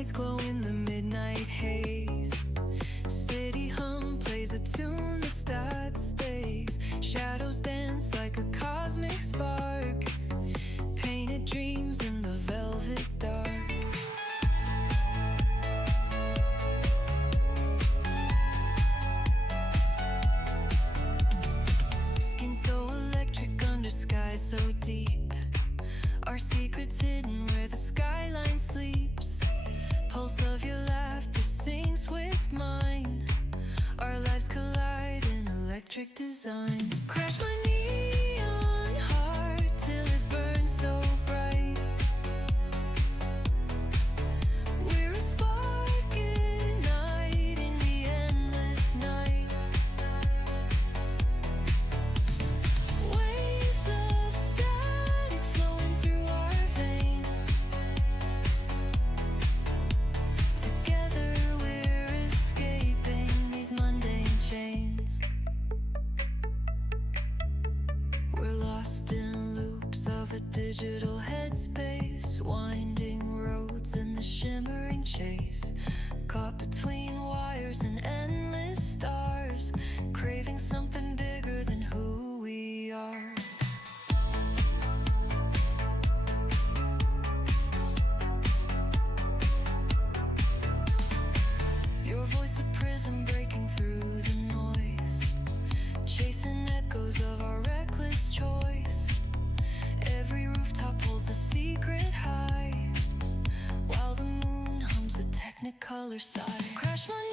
lights glow in the midnight haze. City hum plays a tune that stays. Shadows dance like a cosmic spark. Painted dreams in the velvet dark. Skin so electric under skies so deep. Our secrets hidden where the skyline sleeps. Pulse of your laughter sings with mine. Our lives collide in electric design. Crash my neon heart till it burns so bright. We're a spark igniting the endless night. Waves of static flowing through our veins. Together we're escaping these mundane chains. We're lost in loops of a digital headspace, winding roads in the shimmering chase. Caught between wires and endless stars, craving something bigger than who we are. Your voice a prism breaking through the noise, chasing echoes of our reckless choice. Every rooftop holds a secret high, while the moon hums a technicolor sigh. Crash my